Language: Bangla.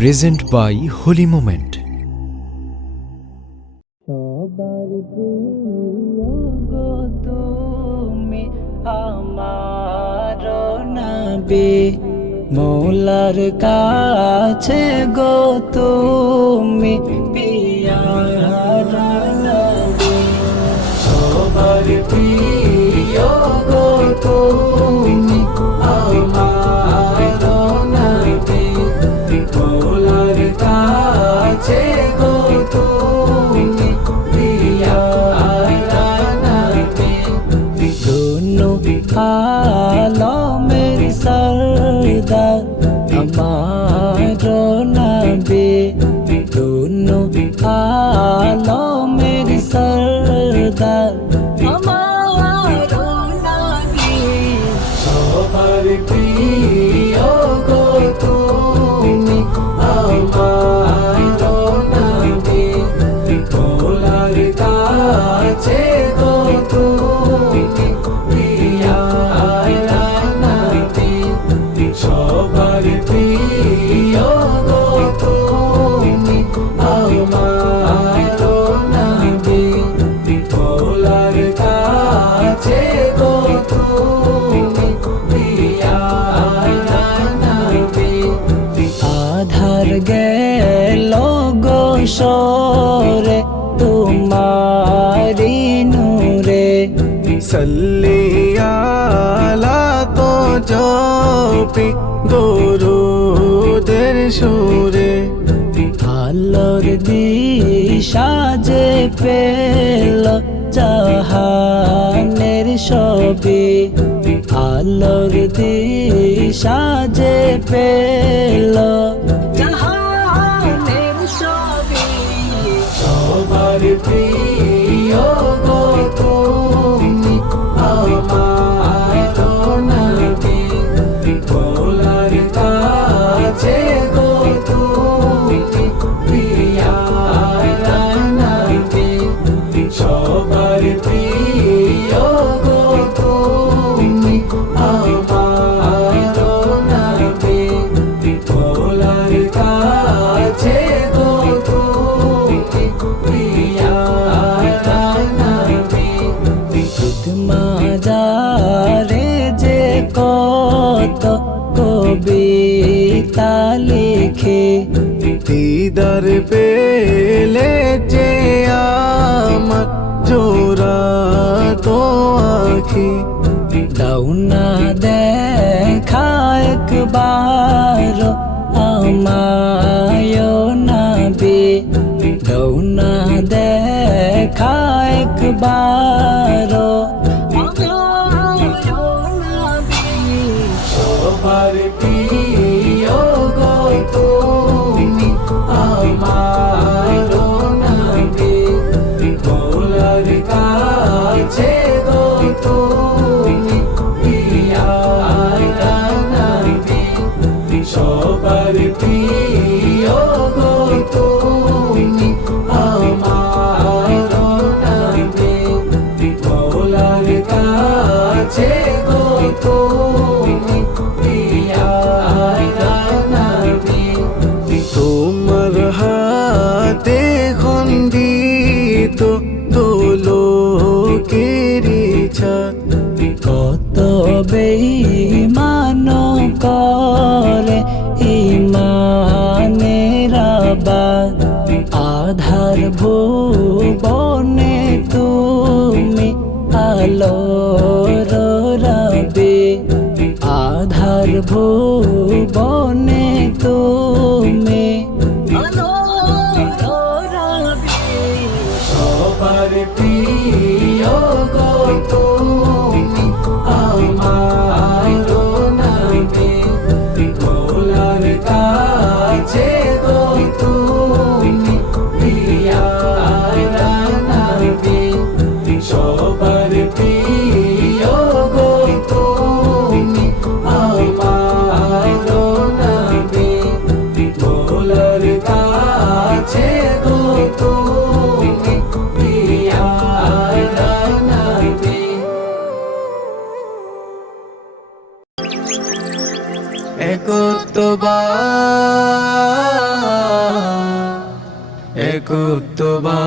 present by Holy Moment. সবার প্রিয় গো তুমি আমার নবী, মৌলার কাছে গো তুমি পিয়ারা নবী। সবার প্রিয় গো তুমি আমার নবী, মৌলার কাছে গো তুমি পিয়ারা নবী। দুনো আলমের সরদার আমার নবী, দুনো আলমের সরদার আমার নবী। সবার প্রিয় গো তুমি আমার নবী, মৌলার কাছে গো তুমি পিয়ারা নবী। সবার প্রিয় গো তুমি আমার নবী, মৌলার কাছে গো তুমি পিয়ারা নবী। আধার গেল গো সরে তোমারি নূরে, সল্লি আলা তো জপি দরুদের সুরে। আলোর দিশা যে পেল জাহানের সবে, আলোর দিশা যে পেল জাহানের সবে। সবার প্রিয় গো তুমি আমার নবী, মৌলার কাছে গো তুমি পিয়ারা নবী। সবার প্রিয় গো তুমি আমার নবী, মৌলার কাছে গো তুমি পিয়ারা নবী। মাজারে যে কত কবিতা লিখে, দিদার পেলে যে আমার জোড়া তো আখি। দাউনা দেখা একবার আমায় নবী, দাউনা দেখা একবার সবার প্রিয় গো তুমি আমার নবী, মৌলার কাছে গো তুমি পিয়ারা নবী। সবার প্রিয় গো তুমি আমার নবী, মৌলার কাছে গো তুমি পিয়ারা নবী। তোমার হাতে খন্ডিত দোলকের ছাদ। কত বেঈমান করে ঈমানের আবাদ, আধার ভুবনে তুমি আলোর রবি, আধার ভুবনে তুমি আলোর রবি। সবার প্রিয় গো তুমি আমার নবী, মৌলার কাছে গো তুমি পিয়ারা নবী। সবার প্রিয় গো তুমি আমার নবী, মৌলার কাছে গো তুমি পিয়ারা নবী। একতবার কুতুবা